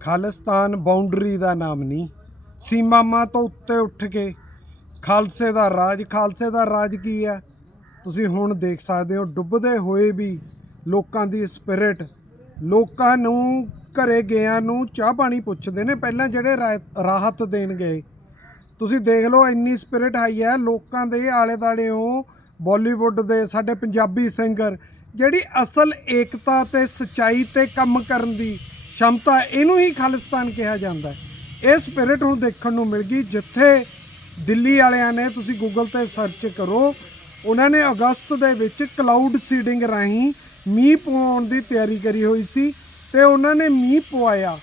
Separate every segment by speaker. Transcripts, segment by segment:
Speaker 1: Khalistan boundary ਦਾ ਨਾਮ ਨਹੀਂ। ਸੀਮਾਵਾਂ ਤੋਂ ਉੱਤੇ ਉੱਠ ਕੇ ਖਾਲਸੇ ਦਾ ਰਾਜ, ਖਾਲਸੇ ਦਾ ਰਾਜ ਕੀ ਹੈ? ਤੁਸੀਂ ਹੁਣ ਦੇਖ ਸਕਦੇ ਹੋ, ਡੁੱਬਦੇ ਹੋਏ ਵੀ ਲੋਕਾਂ ਦੀ ਸਪਿਰਿਟ ਲੋਕਾਂ ਨੂੰ, ਘਰੇ ਗਿਆ ਨੂੰ ਚਾਹ ਪਾਣੀ ਪੁੱਛਦੇ ਨੇ, ਪਹਿਲਾਂ ਜਿਹੜੇ ਰਾਹਤ ਦੇਣ ਗਏ। ਤੁਸੀਂ ਦੇਖ ਲਓ, ਇੰਨੀ ਸਪਿਰਿਟ ਹਾਈ ਹੈ, ਲੋਕਾਂ ਦੇ ਆਲੇ ਦਾੜਿਓਂ ਬਾਲੀਵੁੱਡ ਦੇ ਸਾਡੇ ਪੰਜਾਬੀ ਸਿੰਗਰ ਜਿਹੜੀ ਅਸਲ ਏਕਤਾ ਤੇ ਸਚਾਈ ਤੇ ਕੰਮ ਕਰਨ ਦੀ ਸ਼ਮਤਾ ਇਹਨੂੰ ਹੀ ਖਾਲਿਸਤਾਨ ਕਿਹਾ ਜਾਂਦਾ ਇਹ ਸਪਿਰਿਟ ਹੁਣ ਦੇਖਣ ਨੂੰ ਮਿਲ ਗਈ, ਜਿੱਥੇ ਦਿੱਲੀ ਵਾਲਿਆਂ ਨੇ, ਤੁਸੀਂ ਗੂਗਲ ਤੇ ਸਰਚ ਕਰੋ, ਉਹਨਾਂ ਨੇ ਅਗਸਤ ਦੇ ਵਿੱਚ ਕਲਾਊਡ ਸੀਡਿੰਗ ਰਾਹੀਂ ਮੀਂਹ ਪਵਾਉਣ ਦੀ ਤਿਆਰੀ ਕਰੀ ਹੋਈ ਸੀ ਤੇ ਉਹਨਾਂ ਨੇ ਮੀਂਹ ਪਵਾਇਆ।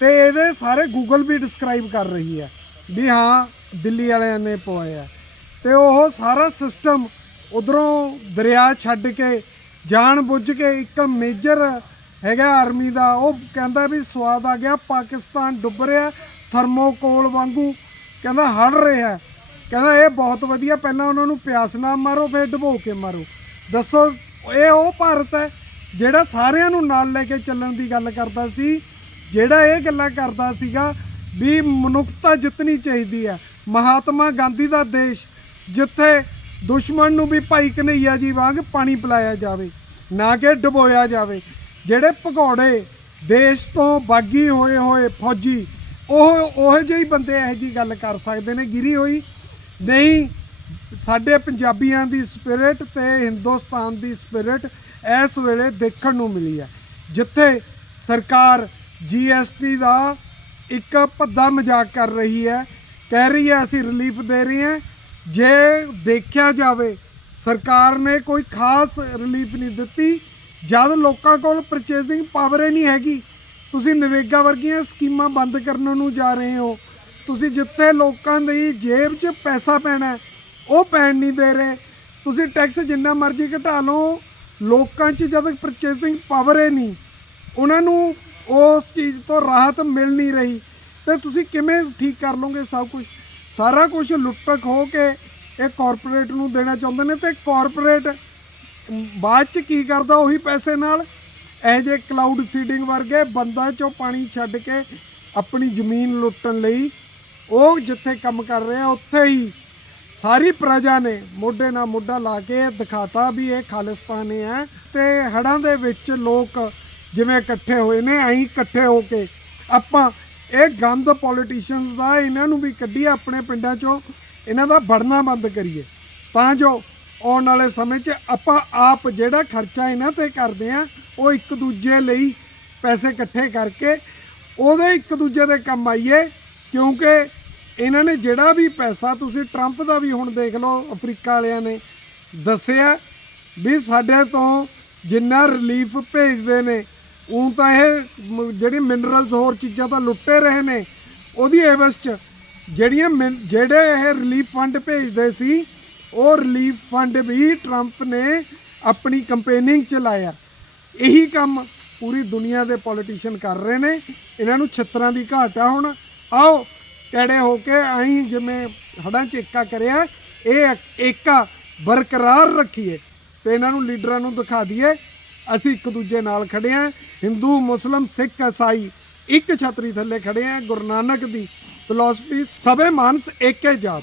Speaker 1: ਤੇ ਇਹਦੇ ਸਾਰੇ ਗੂਗਲ ਵੀ ਡਿਸਕ੍ਰਾਈਬ ਕਰ ਰਹੀ ਹੈ ਵੀ ਹਾਂ, ਦਿੱਲੀ ਵਾਲਿਆਂ ਨੇ ਪਵਾਇਆ। ਤੇ ਉਹ ਸਾਰਾ ਸਿਸਟਮ ਉਧਰੋਂ ਦਰਿਆ ਛੱਡ ਕੇ, ਜਾਣ ਬੁੱਝ ਕੇ ਇੱਕ ਮੇਜਰ ਹੈਗਾ ਆਰਮੀ ਦਾ, ਉਹ ਕਹਿੰਦਾ ਵੀ ਸਵਾਦ ਆ ਗਿਆ, ਪਾਕਿਸਤਾਨ ਡੁੱਬ ਰਿਹਾ, ਥਰਮੋਕੋਲ ਵਾਂਗੂ। ਕਹਿੰਦਾ ਹੜ ਰਿਹਾ। ਕਹਿੰਦਾ ਇਹ ਬਹੁਤ ਵਧੀਆ, ਪਹਿਲਾਂ ਉਹਨਾਂ ਨੂੰ ਪਿਆਸ ਨਾ ਮਾਰੋ, ਫਿਰ ਡੁਬੋ ਕੇ ਮਾਰੋ। ਦੱਸੋ, ਇਹ ਉਹ ਭਾਰਤ ਹੈ, ਜਿਹੜਾ ਸਾਰਿਆਂ ਨੂੰ ਨਾਲ ਲੈ ਕੇ ਚੱਲਣ ਦੀ ਗੱਲ ਕਰਦਾ ਸੀ, ਜਿਹੜਾ ਇਹ ਗੱਲਾਂ ਕਰਦਾ ਸੀਗਾ ਵੀ ਮਨੁੱਖਤਾ ਜਿੱਤਣੀ ਚਾਹੀਦੀ ਹੈ। ਮਹਾਤਮਾ ਗਾਂਧੀ ਦਾ ਦੇਸ਼, ਜਿੱਥੇ ਦੁਸ਼ਮਣ ਨੂੰ ਵੀ ਭਾਈ ਕਨਈਆ ਜੀ ਵਾਂਗ ਪਾਣੀ ਪਿਲਾਇਆ ਜਾਵੇ, ਨਾ ਕਿ ਡੁਬੋਇਆ ਜਾਵੇ। ਜਿਹੜੇ ਭਗੌੜੇ ਦੇਸ਼ ਤੋਂ ਬਾਗੀ ਹੋਏ ਹੋਏ ਫੌਜੀ, ਉਹ ਉਹ ਜਿਹੇ ਬੰਦੇ ਇਹੋ ਜੀ ਗੱਲ ਕਰ ਸਕਦੇ ਨੇ, ਗਿਰੀ ਹੋਈ। ਨਹੀਂ, ਸਾਡੇ ਪੰਜਾਬੀਆਂ ਦੀ ਸਪਿਰਿਟ ਤੇ ਹਿੰਦੁਸਤਾਨ ਦੀ ਸਪਿਰਿਟ ਇਸ ਵੇਲੇ ਦੇਖਣ ਨੂੰ ਮਿਲੀ ਹੈ। ਜਿੱਥੇ ਸਰਕਾਰ ਜੀਐਸਟੀ ਦਾ ਇੱਕ ਭੱਦਾ ਮਜ਼ਾਕ ਕਰ ਰਹੀ ਹੈ, ਕਹਿ ਰਹੀ ਹੈ, ਅਸੀਂ ਰਿਲੀਫ ਦੇ ਰਹੇ ਹਾਂ। ਜੇ ਦੇਖਿਆ ਜਾਵੇ, ਸਰਕਾਰ ਨੇ ਕੋਈ ਖਾਸ ਰਿਲੀਫ ਨਹੀਂ ਦਿੱਤੀ। ਜਦ ਲੋਕਾਂ ਕੋਲ ਪਰਚੇਸਿੰਗ ਪਾਵਰ ਹੀ ਨਹੀਂ ਹੈਗੀ, ਤੁਸੀਂ ਨਰੇਗਾ ਵਰਗੀਆਂ ਸਕੀਮਾਂ ਬੰਦ ਕਰਨ ਨੂੰ ਜਾ ਰਹੇ ਹੋ। ਤੁਸੀਂ ਜਿੱਥੇ ਲੋਕਾਂ ਦੀ ਜੇਬ 'ਚ ਪੈਸਾ ਪੈਣਾ ਉਹ ਪੈਣ ਨਹੀਂ ਦੇ ਰਹੇ। ਤੁਸੀਂ ਟੈਕਸ ਜਿੰਨਾ ਮਰਜ਼ੀ ਘਟਾ ਲਓ, ਲੋਕਾਂ 'ਚ ਜਦ ਪਰਚੇਸਿੰਗ ਪਾਵਰ ਹੀ ਨਹੀਂ, ਉਹਨਾਂ ਨੂੰ ਉਸ ਚੀਜ਼ ਤੋਂ ਰਾਹਤ ਮਿਲ ਨਹੀਂ ਰਹੀ। ਤੇ ਤੁਸੀਂ ਕਿਵੇਂ ਠੀਕ ਕਰ ਲਓਗੇ ਸਭ ਕੁਝ ਸਾਰਾ ਕੁਝ ਲੁੱਟਕ ਹੋ ਕੇ ਇਹ ਕਾਰਪੋਰੇਟ ਨੂੰ ਦੇਣਾ ਚਾਹੁੰਦੇ ਨੇ ਤੇ ਕਾਰਪੋਰੇਟ ਬਾਅਦ ਚ ਕੀ ਕਰਦਾ ਉਹੀ ਪੈਸੇ ਨਾਲ ਇਹ ਜੇ ਕਲਾਊਡ ਸੀਡਿੰਗ ਵਰਗੇ ਬੰਦਾ ਚੋਂ ਪਾਣੀ ਛੱਡ ਕੇ ਆਪਣੀ ਜ਼ਮੀਨ ਲੁੱਟਣ ਲਈ ਉਹ ਜਿੱਥੇ ਕੰਮ ਕਰ ਰਿਹਾ, ਉੱਥੇ ਹੀ ਸਾਰੀ ਪ੍ਰਜਾ ਨੇ ਮੋਢੇ ਨਾਲ ਮੋਢਾ ਲਾ ਕੇ ਦਿਖਾਤਾ ਵੀ ਇਹ ਖਾਲਿਸਤਾਨੀ ਹੈ ਤੇ ਹੜਾਂ ਦੇ ਵਿੱਚ ਲੋਕ ਜਿਵੇਂ ਇਕੱਠੇ ਹੋਏ ਨੇ, ਐਂ ਇਕੱਠੇ ਹੋ ਕੇ ਆਪਾਂ ਇਹ ਗੰਦ ਪੋਲੀਟੀਸ਼ੀਅਨਸ ਦਾ ਇਹਨਾਂ ਨੂੰ ਵੀ ਕੱਢੀਏ, ਆਪਣੇ ਪਿੰਡਾਂ ਚੋਂ ਇਹਨਾਂ ਦਾ ਵੜਨਾ ਬੰਦ ਕਰੀਏ। ਤਾਂ ਜੋ ਆਉਣ ਵਾਲੇ ਸਮੇਂ 'ਚ ਆਪਾਂ ਆਪ ਜਿਹੜਾ ਖਰਚਾ ਇਹਨਾਂ ਤੇ ਕਰਦੇ ਆ, ਉਹ ਇੱਕ ਦੂਜੇ ਲਈ ਪੈਸੇ ਇਕੱਠੇ ਕਰਕੇ ਉਹਦੇ ਇੱਕ ਦੂਜੇ ਦੇ ਕੰਮ ਆਈਏ, ਕਿਉਂਕਿ ਇਹਨਾਂ ਨੇ ਜਿਹੜਾ ਵੀ ਪੈਸਾ ਤੁਸੀਂ ਟਰੰਪ ਦਾ ਵੀ ਹੁਣ ਦੇਖ ਲਓ, ਅਫਰੀਕਾ ਵਾਲਿਆਂ ਨੇ ਦੱਸਿਆ ਵੀ ਸਾਡੇ ਤੋਂ ਜਿੰਨਾ ਰਿਲੀਫ ਭੇਜਦੇ ਨੇ ਉਹ ਤਾਂ ਇਹ ਜਿਹੜੀ ਮਿਨਰਲਸ ਹੋਰ ਚੀਜ਼ਾਂ ਤਾਂ ਲੁੱਟੇ ਰਹੇ ਨੇ, ਉਹਦੀ ਐਵਸ ਚ ਜਿਹੜੀਆਂ ਮਿਨ- ਜਿਹੜੇ ਇਹ ਰਿਲੀਫ ਫੰਡ ਭੇਜਦੇ ਸੀ ਉਹ ਰਿਲੀਫ ਫੰਡ ਵੀ ਟਰੰਪ ਨੇ ਆਪਣੀ ਕੰਪੇਨਿੰਗ ਚ ਲਾਇਆ। ਇਹੀ ਕੰਮ ਪੂਰੀ ਦੁਨੀਆ ਦੇ ਪੋਲੀਟੀਸ਼ੀਅਨ ਕਰ ਰਹੇ ਨੇ। ਇਹਨਾਂ ਨੂੰ ਛੱਤਰਾਂ ਦੀ ਘਾਟ ਆ ਹੁਣ। ਆਓ ਕਿਹੜੇ ਹੋ ਕੇ ਅਸੀਂ ਜਿਵੇਂ ਹੜਾਂ ਚ ਏਕਾ ਕਰਿਆ। ਇਹ ਏਕਾ ਬਰਕਰਾਰ ਰੱਖੀਏ ਤੇ ਇਹਨਾਂ ਨੂੰ ਲੀਡਰਾਂ ਨੂੰ ਦਿਖਾ ਦਈਏ। ਅਸੀਂ ਇੱਕ ਦੂਜੇ ਨਾਲ ਖੜੇ ਆ। ਹਿੰਦੂ, ਮੁਸਲਮ, ਸਿੱਖ ਇਸਾਈ ਇੱਕ ਛਤਰੀ ਥੱਲੇ ਖੜੇ ਆ। ਗੁਰੂ ਨਾਨਕ ਦੀ ਫਿਲਾਸਫੀ ਸਭੇ ਮਾਨਸ ਏਕੇ ਜਾਤ।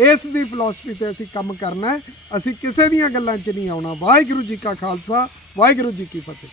Speaker 1: ਇਸ ਦੀ ਫਿਲਾਸਫੀ ਤੇ ਅਸੀਂ ਕੰਮ ਕਰਨਾ ਅਸੀਂ ਕਿਸੇ ਦੀਆਂ ਗੱਲਾਂ 'ਚ ਨਹੀਂ ਆਉਣਾ। ਵਾਹਿਗੁਰੂ ਜੀ ਕਾ ਖਾਲਸਾ, ਵਾਹਿਗੁਰੂ ਜੀ ਕੀ ਫਤਿਹ।